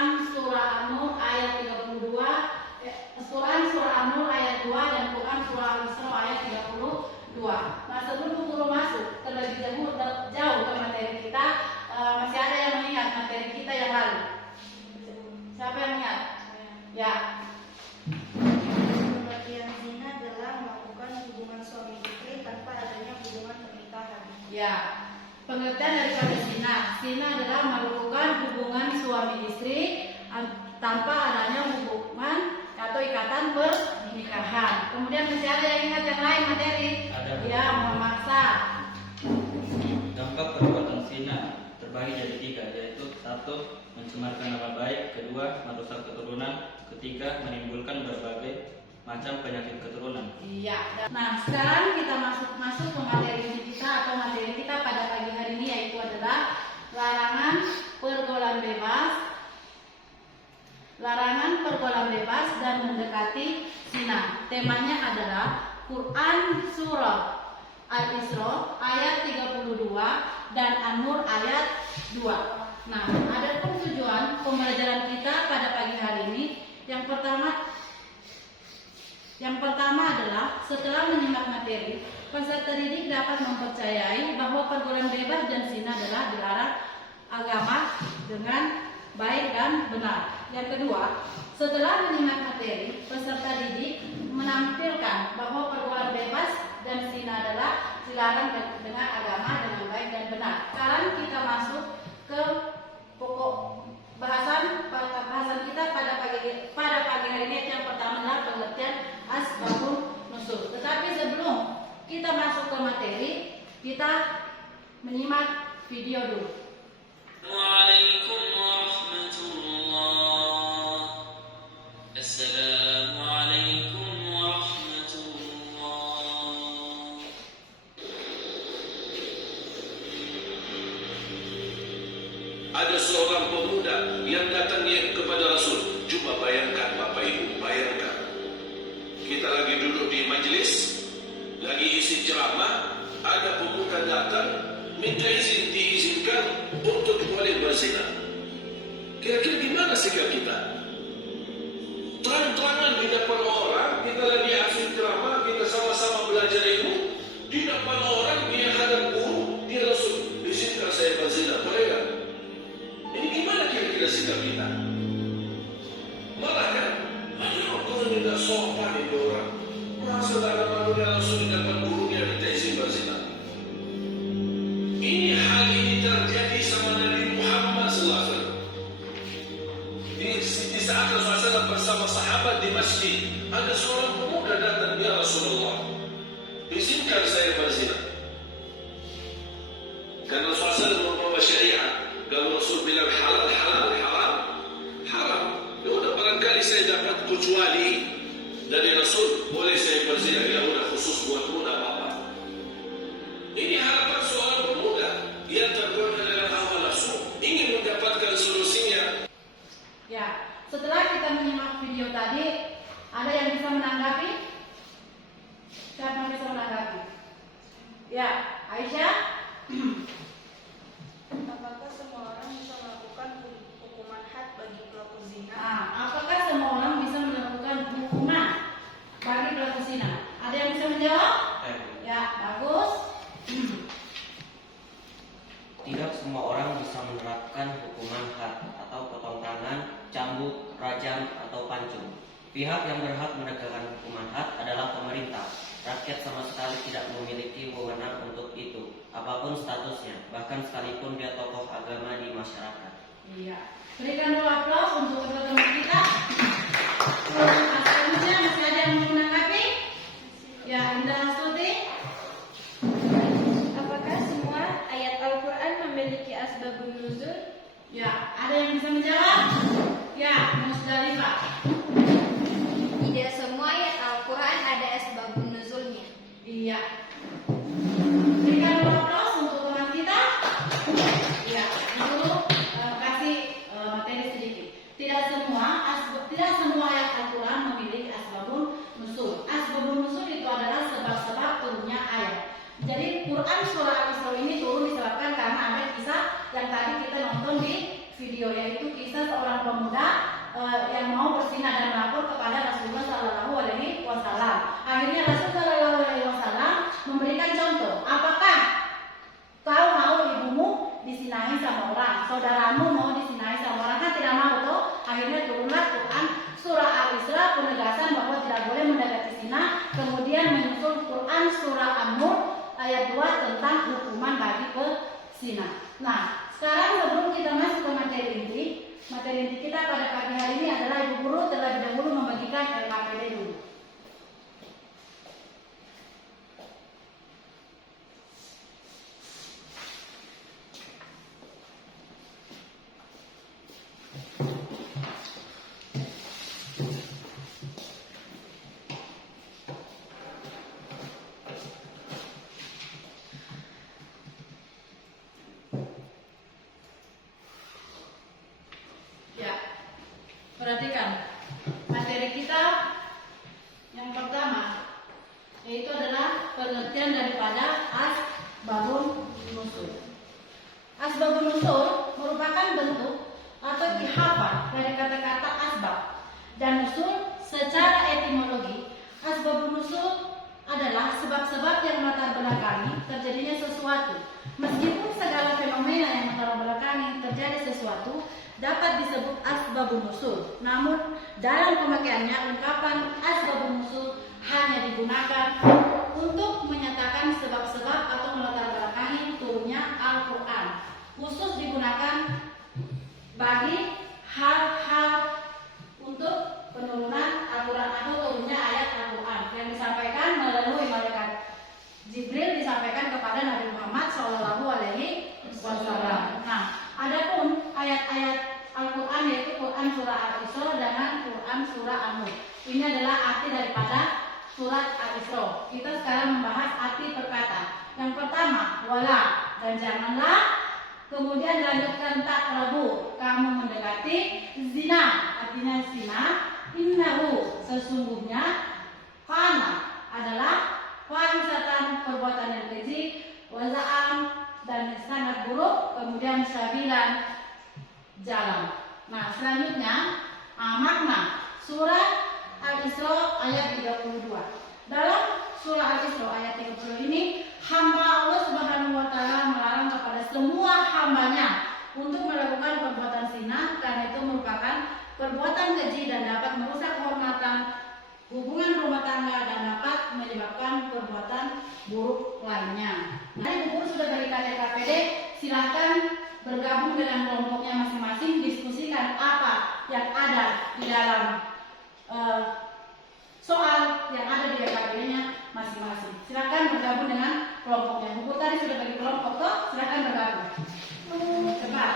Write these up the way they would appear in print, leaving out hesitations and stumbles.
Quran surah An-Nur ayat 32, Quran surah An-Nur ayat 2 dan Quran surah Al-Isra ayat 32. Nah, sebelum guru masuk terlebih jauh ke materi kita, masih ada yang mengingat materi kita yang lalu? Siapa yang ingat? Ya. Pengertian zina adalah melakukan hubungan suami istri tanpa adanya hubungan pernikahan. Ya. Pengertian daripada zina. Zina adalah melakukan hubungan suami istri tanpa adanya hubungan atau ikatan pernikahan. Kemudian masih ada yang ingat yang lain materi? Ada. Ya, memaksa. Dampak perbuatan zina terbagi jadi 3, yaitu 1. Mencemarkan nama baik, 2. Merusak keturunan, 3. Menimbulkan berbagai macam penyakit keturunan. Iya. Nah, sekarang kita masuk ke materi kita atau materi kita pada pagi hari ini, yaitu adalah larangan pergaulan bebas dan mendekati zina. Temanya adalah Quran surah Al-Isra ayat 32 dan An-Nur ayat 2. Nah, ada pun tujuan pembelajaran kita pada pagi hari ini. Yang pertama adalah setelah menyimak materi, peserta didik dapat mempercayai bahwa pergaulan bebas dan zina adalah dilarang agama dengan baik dan benar. Yang kedua, setelah menyimak materi, peserta didik menampilkan bahwa pergaulan bebas dan zina adalah dilarang dengan agama dengan baik dan benar. Sekarang kita masuk ke pokok bahasan kita pada pagi hari ini. Yang pertama adalah pengertian asbabun nuzul. Tetapi sebelum kita masuk ke materi, kita menyimak video dulu. Waalaikum warahmatullah. Assalamualaikum warahmatullah. Ada seorang pemuda yang datangnya kepada Rasul. Coba bayangkan Bapak Ibu, bayangkan. Kita lagi duduk di majelis, lagi isi ceramah, ada pemuda datang, minta izin, diizinkan untuk boleh berzina. Kira-kira gimana sikap kita? Terang-terangan di depan orang, kita lagi asik ceramah, kita sama-sama belajar ilmu, di depan orang, dia hadap guru, dia Rasul, izinkan saya berzina, boleh tak? Ini gimana kira-kira sikap kita? Malah kan, kau tidak sopan itu orang. Masa tak ada manusia langsung di depan gurunya minta izin berzina. Ini hal ini terjadi sama Nabi Muhammad SAW. Di saat Rasulullah SAW bersama sahabat di masjid, ada seorang pemuda datang, ya Rasulullah, izinkan saya berzina. Karena Rasulullah SAW membawa syariat. Kalau Rasul bilang halal, halal, haram, haram. Ya udah, barangkali saya dapat kecuali dari Rasul, boleh saya berzina. Ya udah, khusus buat muda apa? Ini harapan seorang pemuda yang tergoda dengan hawa nafsu, ingin mendapatkan solusinya. Ya, setelah kita menyimak video tadi, ada yang bisa menanggapi? Siapa yang bisa menanggapi? Ya, Aisyah. Apakah semua orang bisa melakukan hukuman had bagi pelaku zina? Nah, apakah semua orang bisa melakukan hukuman bagi pelaku zina? Ada yang bisa menjawab? Ya, bagus. Tidak semua orang bisa menerapkan hukuman had atau potong tangan, cambuk, rajam, atau pancung. Pihak yang berhak menegakkan hukuman had adalah pemerintah. Rakyat sama sekali tidak memiliki wewenang untuk itu, apapun statusnya, bahkan sekalipun dia tokoh agama di masyarakat. Iya. Berikan dulu aplaus untuk teman-teman kita. Selanjutnya masih ada yang mau menanggapi? Ya, Indah Astuti. Apakah semua ayat Al-Quran memiliki asbabun nuzul? Ya, ada yang bisa menjawab? Ya, Musdalifah. Tidak semua ayat Al-Quran ada asbabun nuzulnya. Iya. Berikan dulu aplaus untuk teman kita. Ya, dulu kasih materi yaitu kisah seorang pemuda yang mau berzinah dan melapor kepada Rasulullah Shallallahu Alaihi Wasallam. Akhirnya Rasul Shallallahu Alaihi Wasallam memberikan contoh, apakah kau mau ibumu disinahi sama orang, saudaramu mau disinahi sama orang? Kan tidak mau toh. Akhirnya turunlah Quran surah Al-Isra penegasan bahwa tidak boleh mendekati zina. Kemudian menyusul Quran surah An-Nur ayat 2 tentang hukuman bagi pezina. Nah, sekarang sebelum kita masuk ke materi inti kita pada pagi hari ini adalah Ibu Guru terlebih dahulu membagikan LKPD dulu. Perhatikan, materi kita yang pertama yaitu adalah pengertian daripada asbabun nuzul. Asbabun nuzul merupakan bentuk atau ihafah dari kata-kata asbab dan nuzul secara etimologi. Asbabun nuzul adalah sebab-sebab yang melatar belakangi terjadinya sesuatu. Meskipun segala fenomena yang melatar belakangi terjadi sesuatu dapat disebut asbabun nuzul. Namun dalam pemakaiannya ungkapan asbabun nuzul hanya digunakan untuk menyatakan sebab-sebab atau melatar belakangi turunnya Al-Qur'an. Khusus digunakan bagi hal-hal untuk penurunan Al-Qur'an atau turunnya ayat Al-Qur'an yang disampaikan melalui malaikat Jibril disampaikan kepada Nabi Muhammad Shallallahu Alaihi Wasallam. Nah, adapun ayat-ayat Al-Quran yaitu Quran surah Al-Isra dengan Quran surah An-Nur. Ini adalah arti daripada surat Al-Isra. Kita sekarang membahas arti perkata. Yang pertama, wala dan janganlah. Kemudian lanjutkan takrabu, kamu mendekati. Zina, artinya zina. Innahu, sesungguhnya. Kana adalah fahisatan, perbuatan yang keji. Waza'am, dan sangat buruk. Kemudian sabilan, jalan. Nah, selanjutnya makna surat Al-Isra ayat 32. Dalam surah Al-Isra ayat 30 ini, hamba Allah Subhanahu wa taala melarang kepada semua hambanya untuk melakukan perbuatan zina karena itu merupakan perbuatan keji dan dapat merusak kehormatan hubungan rumah tangga dan dapat menyebabkan perbuatan buruk lainnya. Nah, Ibu sudah berikan LKPD, silakan bergabung dengan kelompoknya masing-masing, diskusikan apa yang ada di dalam soal yang ada di LKPD-nya masing-masing. Silakan bergabung dengan kelompoknya. Buku tadi sudah bagi kelompok toh, silakan bergabung. Cepat.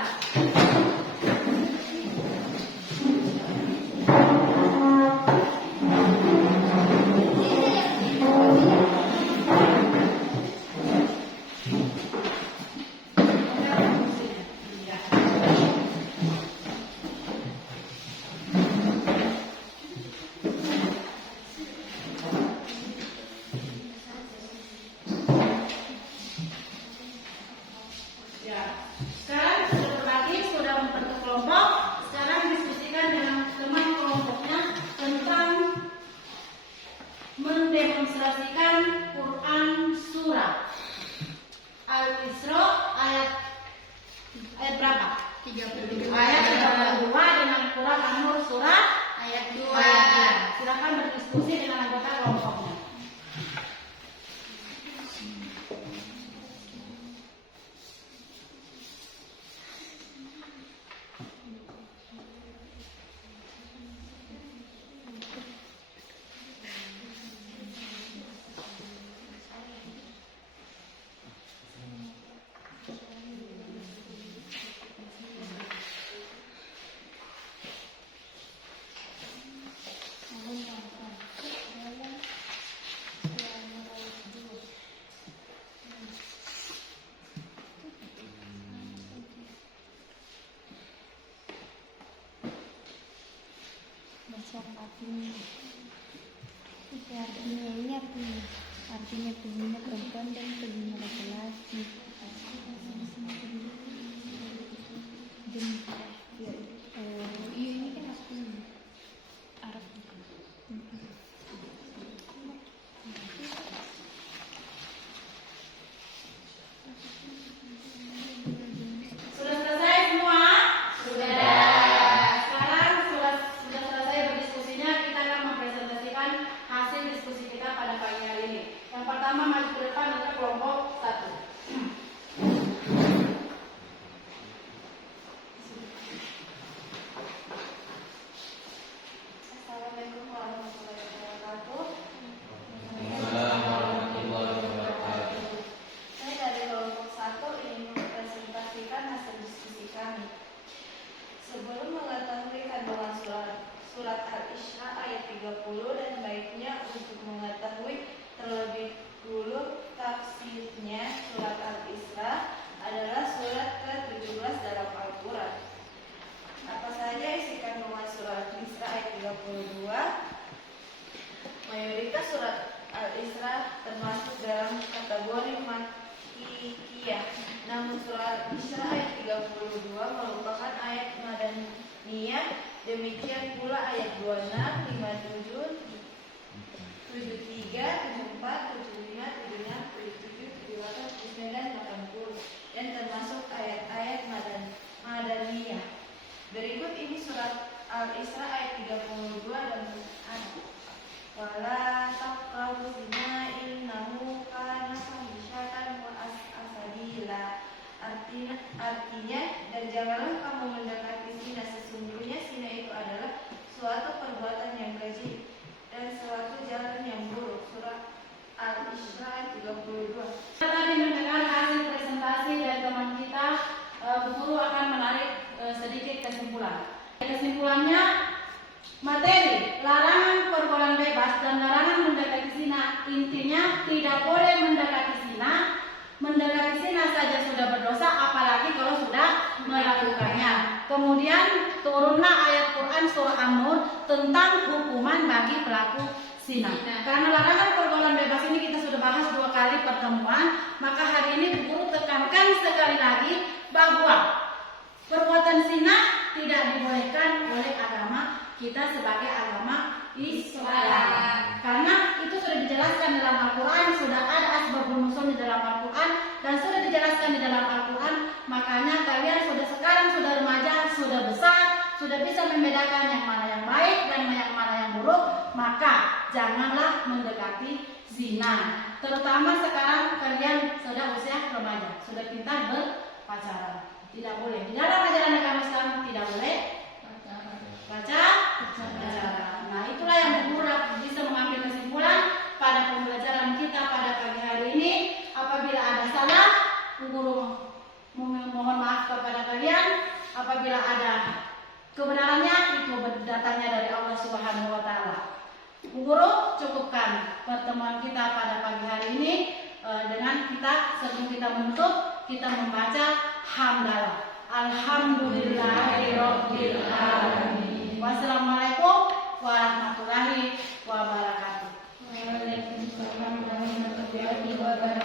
Mendemonstrasikan Quran surah Al-Isra ayat berapa? 32. Ayat 32 dengan Quran An-Nur surah ayat 2. Silakan berdiskusi dengan anggota kelompoknya. Artinya ini artinya pengguna perempuan dan pengguna laki-laki. Sebelum mengetahui kandungan surat Al-Isra ayat 30 dan baiknya untuk mengetahui terlebih dulu tafsirnya, surat Al-Isra adalah surat ke-17 dalam Al-Quran. Apa saja isi kandungan surat Al-Isra ayat 32? Mayoritas surat Al-Isra termasuk dalam kategori Makkiyah. Namun surat Al-Isra ayat 32 merupakan ayat Madaniyah. Demikian pula ayat 26, 57, 73, 74, 75, 76, 77, 78, 79, 80 dan termasuk ayat-ayat Madaniyah. Berikut ini surat Al-Isra ayat 32 dan wala taqrabu zina innahu kana fahishatan wa asabila. Artinya dan janganlah kamu mendekati zina, sesungguhnya zina itu adalah suatu perbuatan yang keji dan suatu jalan yang buruk. Surat Al-Isra 32. Kita tadi mendengar hasil presentasi dari teman kita, Bu Guru akan menarik sedikit kesimpulan. Kesimpulannya, materi larangan pergaulan bebas dan larangan mendekati zina, intinya tidak boleh mendekati zina. Mendekati zina saja sudah berdosa, apalagi kalau sudah melakukannya. Kemudian turunlah ayat Quran surah An-Nur tentang hukuman bagi pelaku zina. Karena larangan pergaulan bebas ini kita sudah bahas 2 kali pertemuan, maka hari ini Bu Guru tekankan sekali lagi bahwa perbuatan zina tidak dibolehkan oleh agama kita sebagai agama Islam. Karena itu sudah dijelaskan dalam Al-Quran, sudah ada asbabun nuzul di dalam Al-Quran dan sudah dijelaskan di dalam Al-Quran. Makanya kalian sekarang sudah remaja, sudah besar, sudah bisa membedakan yang mana yang baik dan yang mana yang buruk. Maka janganlah mendekati zina. Terutama sekarang kalian sudah usia remaja, sudah pintar berpacaran. Tidak boleh. Di dalam ajaran agama Islam tidak boleh pacaran. Nah, itulah yang Bu Guru bisa mengambil kesimpulan pada pembelajaran kita pada pagi hari ini. Apabila ada salah, Bu Guru mohon maaf kepada kalian. Apabila ada kebenarannya, itu datangnya dari Allah Subhanahu wa Ta'ala. Bu Guru cukupkan pertemuan kita pada pagi hari ini dengan kita, sebelum kita menutup, kita membaca hamdalah. Alhamdulillahirabbil alamin. Wassalamualaikum warahmatullahi wabarakatuh. Waalaikumsalam warahmatullahi wabarakatuh.